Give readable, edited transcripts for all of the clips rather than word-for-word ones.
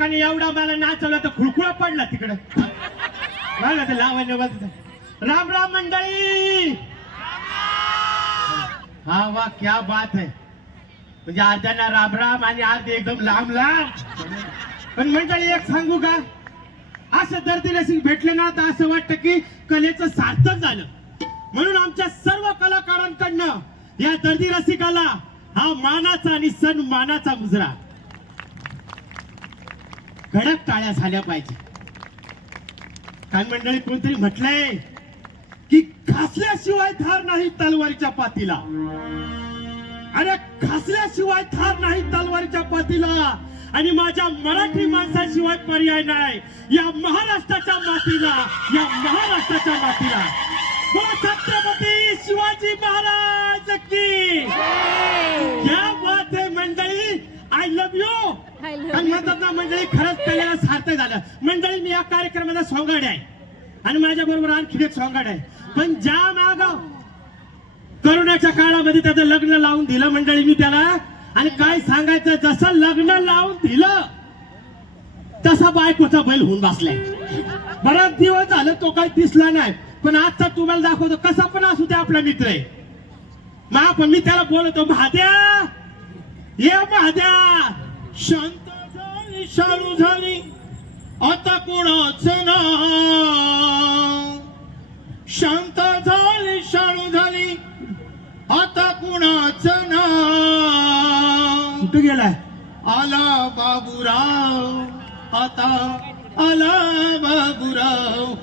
लोकांनी एवढा मला नाचवला तर खुळखुळा पडला तिकडं. बघा ते लावण्य बघ. राम राम मंडळी. हा वा क्या बात है. म्हणजे अर्ध्यांना राम राम आणि अर्धे एकदम लांब लांब. पण मंडळी एक सांगू का, असं दर्दी रसिक भेटले ना तर असं वाटतं की कलेचं सार्थक झालं. म्हणून आमच्या सर्व कलाकारांकडनं या दर्दी रसिकाला हा मानाचा आणि सन्मानाचा मुजरा. कडक टाळ्या झाल्या पाहिजे. काय मंडळी, कोणतरी म्हटलंय की खासल्याशिवाय धार नाही तलवारीच्या पातीला. अरे खासल्याशिवाय धार नाही तलवारीच्या पातीला. आणि माझ्या मराठी माणसाशिवाय पर्याय नाही या महाराष्ट्राच्या मातीला, या महाराष्ट्राच्या मातीला. छत्रपती शिवाजी महाराज की क्या बात है मंडळी. I love you. आणि म्हणतात ना मंडळी, खरंच कलेला सार्थक झालं. मंडळी, मी या कार्यक्रमाला सोंगाड आहे आणि माझ्या बरोबर आणखी एक सोंगाड आहे. पण ज्या माग करोनाच्या काळामध्ये त्याचं लग्न लावून दिलं मंडळी मी त्याला. आणि काय सांगायचं, जसं लग्न लावून दिलं तसा बायकोचा बैल होऊन बसलाय. बराच दिवस झालं तो काही दिसला नाही. पण आजचा तुम्हाला दाखवतो. कसा पण असू दे आपला मित्र आहे. पण मी त्याला बोलतो, महाद्या ये महाद्या. शांत झाली शाळू झाली आता कोणाच नाव. शांत झाली शाळू झाली आता कुणाच नाव. कुठे गेलाय? आला बाबूराव आता आला बाबूराव.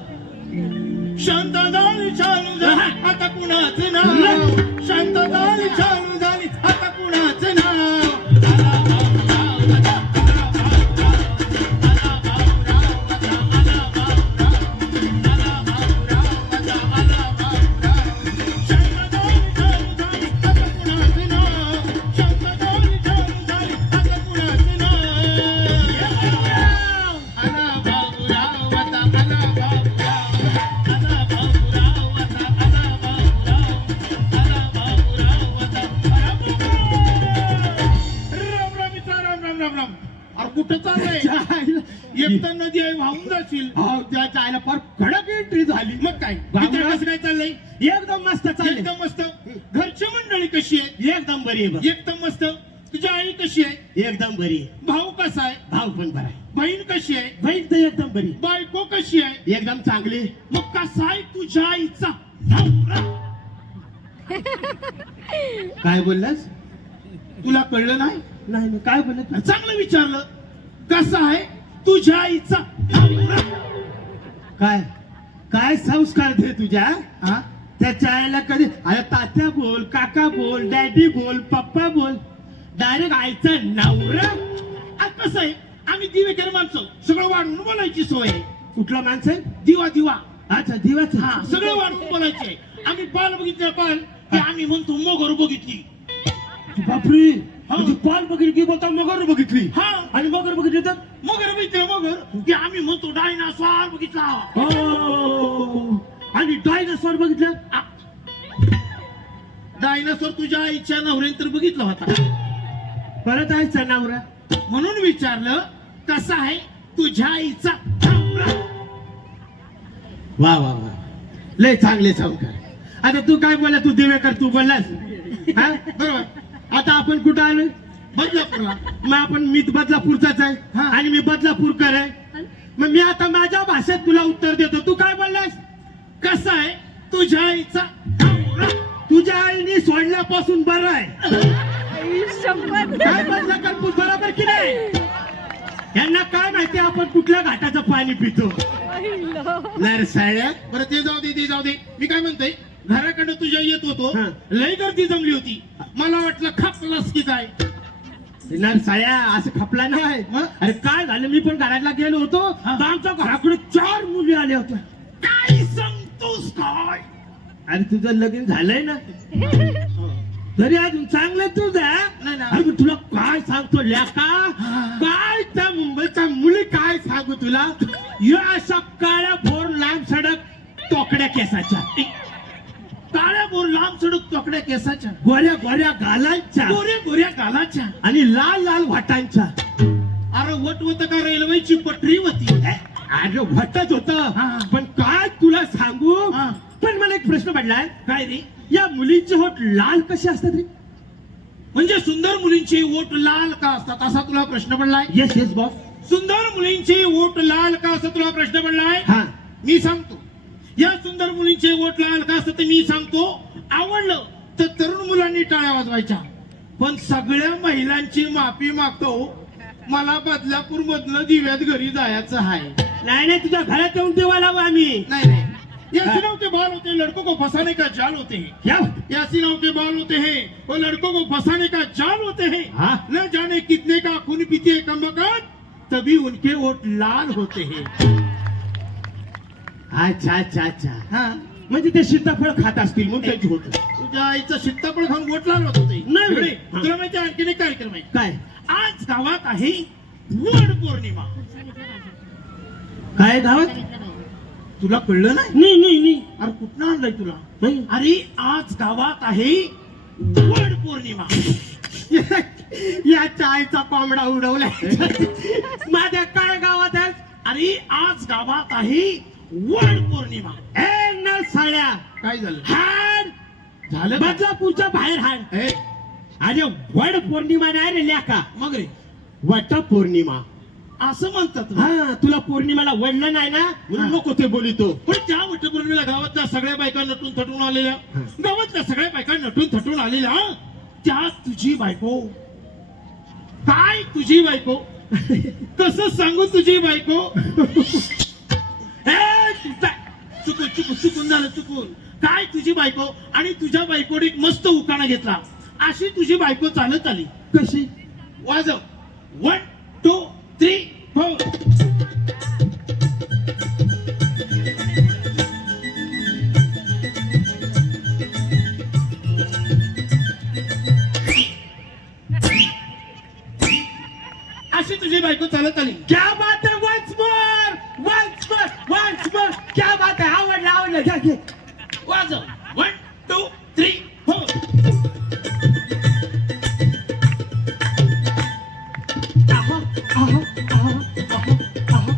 शांत झाली चालू झाली आता कुणाच नाव. शांत झाली चालू झाली आता कुणाच नाव. कुठं चाललंय? एक तर नदी आहे, वाहून जाशील. त्याच्या आईला फार कडक एंट्री झाली. मग काय कसं काय चाललंय? एकदम मस्त चाललंय. एकदम मस्त. घरची मंडळी कशी आहे? एकदम बरी आहे. एकदम मस्त. तुझी आई कशी आहे? एकदम बरी. भाऊ कसा आहे? भाऊ पण बरा आहे. बहीण कशी आहे? बहीण तर एकदम बरी. बायको कशी आहे? एकदम चांगली. मग कसा आहे तुझ्या आईचा? काय बोललास? तुला कळलं नाही? नाही. काय बोलत? चांगलं विचारलं. कसा आहे तुझ्या आईचा? काय काय संस्कार दे तुझ्या त्याच्या आईला. कधी अरे तात्या बोल, काका बोल, डॅडी बोल, पप्पा बोल. डायरेक्ट आईचा नवरा. कसं आहे, आम्ही दिवेकर माणसं, सगळं वाढवून बोलायची सोय आहे. कुठला माणसं आहे? दिवा दिवा. अच्छा दिवाच. हा, सगळं वाढवून बोलायचे. आम्ही पाल बघितलं, पाल की आम्ही म्हणतो मगर बघितली. बापरे. पाल बघितली की बोलता मगर बघितली. हा, आणि मगर बघितली तर मगर बघितलं. मगर की आम्ही म्हणतो डायनासॉर बघितला. आणि डायनासॉर बघितलं. डायनासॉर तुझ्या आईच्या नवऱ्याने तर बघितला होता. परत आईचा नवरा म्हणून विचारलं कसा आहे तुझ्या आईचा नवरा. वा वा वा, लय चांगले संस्कार. आता तू काय बोला? तू दिवेकर तू बोललास. बरोबर. आता आपण कुठं आलो? बदलापूरला. मग आपण मी बदलापूरचाच आहे आणि मी बदलापूरकर आहे. मग मी आता माझ्या भाषेत तुला उत्तर देतो. तू काय बोललास? कसा आहे तुझ्या आईचा नवरा. तुझ्या आईने सोडल्यापासून बरं आहे. काय बदला कर तू? बरोबर की नाही? यांना काय माहिती आपण कुठल्या घाटाचं पाणी पितो. नाही साड्या. बरं ते जाऊ दे, ते जाऊ दे. मी काय म्हणतोय, घराकडे तुझ्या येत होतो, लय गर्दी जमली होती. मला वाटलं खपलास की काय. साया असं खपला नाही. अरे काय झालं, मी पण घरातला गेलो होतो तर आमच्या घराकडे 4 मुली आल्या होत्या. काय सांगतोस काय? अरे तुझं लगीन झालंय ना? तरी अजून चांगलं तुझं. अरे तुला काय सांगतो लेका, काय त्या मुंबईच्या मुली काय सांगू तुला. या अशा काळ्या भोर लांब सडक तोकड्या केसाच्या, काळ्या बोर लांब सडक तोकड्या केसाच्या, गोऱ्या गोऱ्या गालांच्या, गोऱ्या गोऱ्या गालाच्या आणि लाल लाल वाटांच्या. अरे वट होत का रेल्वेची पटरी होती? अरे वटच होत. हा. पण काय तुला सांगू, हा. पण मला एक प्रश्न पडलाय, काय रे? या मुलींचे होठ लाल कसे असतात रे? म्हणजे सुंदर मुलींचे ओठ लाल का असतात असा तुला प्रश्न पडलाय? Yes yes boss. सुंदर मुलींचे ओठ लाल का असं तुला प्रश्न पडलाय? हा. मी सांगतो. या सुंदर मुलींचे ओठ लाल का असतं ते मी सांगतो. आवडलं तर तरुण मुलांनी टाळ्या वाजवायच्या. पण सगळ्या महिलांची माफी मागतो, मला बदलापूर मधनं दिव्यात घरी जायचं आहे. नाही नाही, तुझ्या घरात येऊन देवा लावू आम्ही. नहीं नहीं, ऐसे नाव के बाल होते हैं, लड़कों को फंसाने का जाल होते हैं. क्या? ऐसी नाव के बाल होते हैं, वो लड़कों को फंसाने का जाल होते हैं. हाँ. न जाने कितने का खून पीते हैं कमबख्त, तभी उनके होठ लाल होते हैं. अच्छा अच्छा अच्छा. हाँ. म्हणजे ते सीताफळ खात असतील म्हणून त्यांची होत. तुझ्या आईचं सीताफळ खाऊन होठ लाल होत होते. नाही. इकडे, हाँ. तुला माहिती आहे आणखीन एक कार्यक्रम आहे. काय आज गावात आहे वड पौर्णिमा. काय गावात? तुला कळलं नाही? नाही नाही नाही. अरे कुठं आणलंय तुला? नाही. अरे आज गावात आहे वड पौर्णिमा. या चायचा कोंबडा उडवलाय माझ्या काय गावात आहे? अरे आज गावात आहे वड पौर्णिमा. ए नळसाळ्या, काय झालं? हाड झालं का? बदलापूरच्या बाहेर हाड. ए, अरे वड पौर्णिमा नाही रे ल्याका, मग रे वट पौर्णिमा. असं म्हणतात ना. हा, तुला पौर्णिमाला वडलं नाही ना म्हणून हा. नको ते बोलितो. पण त्या वटपौर्णिमेला गावातल्या सगळ्या बायका नटून थटून आलेल्या, हा. गावातल्या सगळ्या बायका नटून थटून आलेल्या, त्या तुझी बायको. काय तुझी बायको? कसं सांगू तुझी बायको? ए, चुकून चुकून चुकून झालं, चुकून. काय तुझी बायको? आणि तुझ्या बायकोने एक मस्त उखाणा घेतला. अशी तुझी बायको चालत आली. कशी? वाजव. 1 2 3 4. अशी तुझी बायको चालत आली. क्या बात है, once more once more once more. क्या बात है, आवडलं आवडलं. घ्या घे. वाजव. 1 2 3 4. आहा, आहा, आहा, आहा, आहा.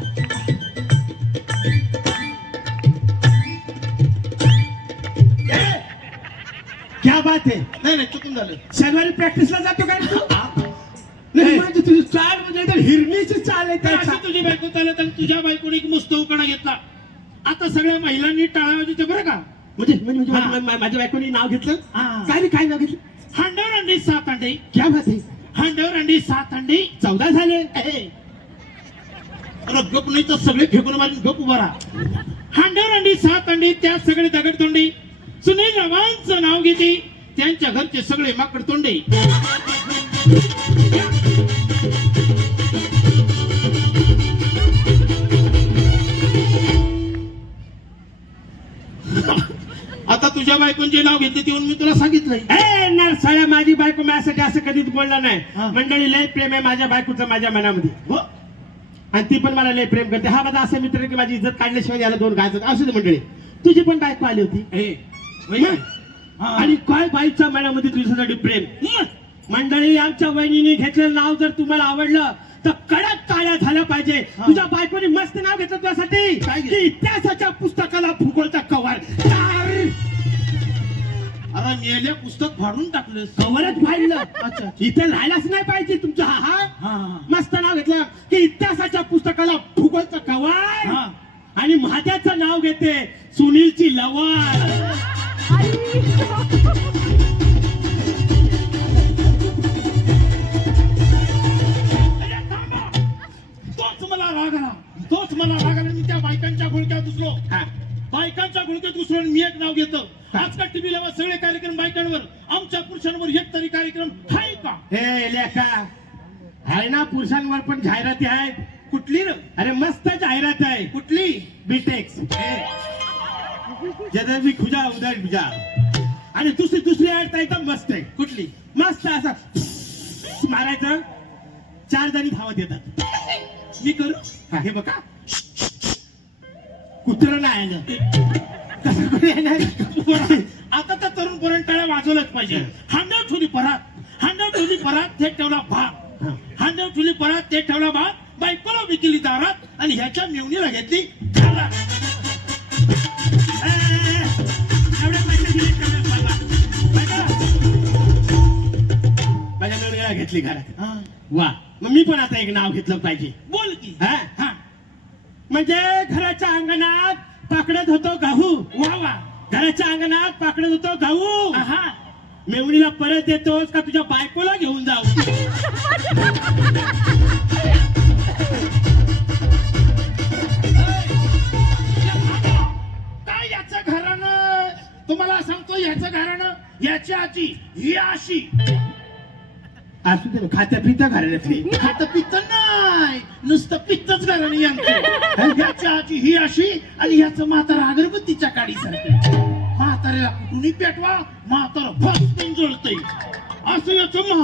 ए, क्या बात है. नाही नाही, चुकून झालं. शनिवारी प्रॅक्टिसला जातो काय तू? नाही म्हणजे तुझी चाल म्हणजे एकदम हिरणीची चाल आहे तर त्याचा. अशी तुझी बायको चालत आणि तुझ्या बायकोने एक मस्त उखाणा घेतला. आता सगळ्या महिलांनी टाळ्या वाजवायच्या बरं का. म्हणजे म्हणजे हा. माझ्या बायकोनी नाव घेतलं. हा. काय रे, काय नाव घेतलं? हांड्यावर अंडी 7 अंडे. क्या बात आहे. हांड्यावर अंडी 7 अंडे. 14 झाले. अरे गप नाही तर सगळे फेकून मारून गप उभा राहा. हांड्यावर अंडी 7 अंडी, त्यात सगळे दगडतोंडे. सुनील रावांचं नाव घेते, त्यांच्या घरचे सगळे माकड तोंडे. आता तुझ्या बायकोंचे नाव घेतले ते मी तुला सांगितलंय. ए नरसाळ्या, माझी बायको माझ्यासाठी असं कधीच बोलला नाही. हा. मंडळी, लय प्रेम आहे माझ्या बायकोचं माझ्या मनामध्ये. हो? आणि ती पण मला लय प्रेम करते. हा माझा असा मित्र आहे की माझी इज्जत काढल्याशिवाय याला दोन गायचं. असू दे मंडळी, तुझी पण बायको आली होती. ए, मग? हा. आणि काय बाईच्या मनामध्ये तुझ्यासाठी प्रेम. मंडळी, आमच्या वहिनीने घेतलेलं नाव जर तुम्हाला आवडलं तर कडक टाळ्या झाल्या पाहिजे. हा. तुझ्या बायकोने मस्त नाव घेतलं तुझ्यासाठी. काय घेतलं? की इतिहासाच्या पुस्तकाला भूगोलचा कवर. चार अरे मेल्या पुस्तक फाडून टाकलं. कवरच फाडलं. अच्छा. इथे राहायलाच नाही पाहिजे तुमचा. हा हा मस्त नाव घेतलं की इतिहासाच्या पुस्तकाला भूगोलचं कवर. हा. आणि महाद्याचं नाव घेते सुनीलची लवळ. अरे थांबा. तोच मला राग आला. तोच मला राग आला. मी त्या बायकांच्या घोळक्यात घुसलो. हा. बायकांच्या घोळक्यात घुसलो आणि मी एक नाव घेतो. आजकाल टीव्हीला सगळे कार्यक्रम बायकांवर, आमच्या पुरुषांवर एक तरी कार्यक्रम आहे का? हे लेखा आहे ना, पुरुषांवर पण जाहिराती आहेत. कुठली रे? अरे मस्त जाहिरात आहे. कुठली? बीटेक्स. जदर भी खुजा उधर खुजा. आणि दुसरी ऍड तर एकदम मस्त आहे. कुठली? मस्त असं मारायचं, 4 जणी धावत येतात. मी करू? हा, हे बघा, कुत्रं नाही आलं. कसं कोणी येणार? आता तर तरुण पोरण टाळ्या वाजवलंच पाहिजे. हांडा ठोली परात, हांडा ठोली परात, थेट ठेवला भात. हा. भांडव ठेवली परत ते ठेवला भात बायकोला विकली दारात आणि ह्याच्या मेवणीला घेतली घरात. एवढे पैसे दिले तेवढे सांगा. माझ्या मेवणीला घेतली घरात. हा, वा, मग मी पण आता एक नाव घेतलं पाहिजे. बोल की. हा? हा, म्हणजे घराच्या अंगणात पाकडत होतो गहू. वा वा. घराच्या अंगणात पाकडत होतो गहू. हा, मेवणीला परत देतोस का तुझ्या बायकोला घेऊन जाऊ? काय याचं घराणं तुम्हाला सांगतो, याचं घराणं याची आजी ही अशी असू दे ना, खात्या पित्या घराण्यातली. खात पित्त नाही, नुसतं पित्तच घराणं यांचं. याची आजी ही अशी आणि ह्याचं म्हातारा अगरबत्तीच्या काडीसारखं. म्हाताऱ्याला कुठूनही पेटवा, म्हातारा फसकन जळतंय. असं याचं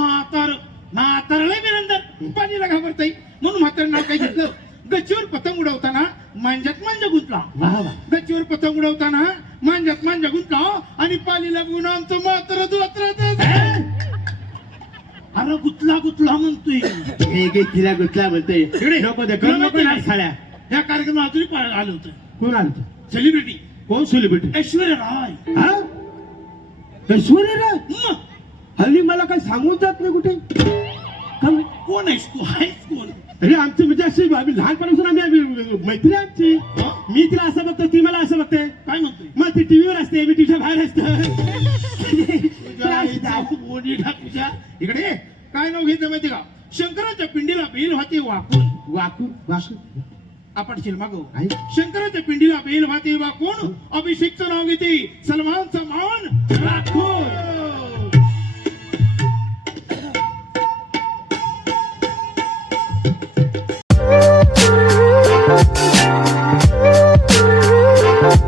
म्हाताराला बिरंदर पाणीला घाबरतंय. म्हणून म्हातारा नाव काय घेतलं, गच्चीवर पतंग उडवताना मांज्यात मांजा गुंतला. वा वा. गच्चीवर पतंग उडवताना मांज्यात मांजा गुंतला आणि पालीला गुण आमचं म्हातारा अरे गुतला म्हणतोय. एक एक तिला गुतला म्हणते. इकडे. नको दे, करू नको ना साड्या. या कार्यक्रमात अजूनही आलं होतं कोण आलं? सेलिब्रिटी कोण सेलिब्रिटी? ऐश्वर्या राय. हा? ऐश्वर्या राय? मग हल्ली मला काही सांगून जात नाही कुठे. का माहित? कोण आहेस तू? आहेस कोण? अरे आमची म्हणजे अशी आम्ही लहानपणापासून आम्ही मैत्री आहे आमची. हा? मी तिला असं बघतो, ती मला असं बघते. काय म्हणतोय? मग ती टीव्हीवर असते, मी तिच्या बाहेर तुझ्या आईचा ओढीला तुझ्या. इकडे ये. काय नाव घेतलं माहिती का? शंकराच्या पिंडीला बेल वाहते वाकून. वाकू वाकू आपण शिल्मागो. आहे. शंकराच्या पिंडीला बेल वाहते वाकून. अभिषेकचं नाव घेते सलमानचा मान राखून.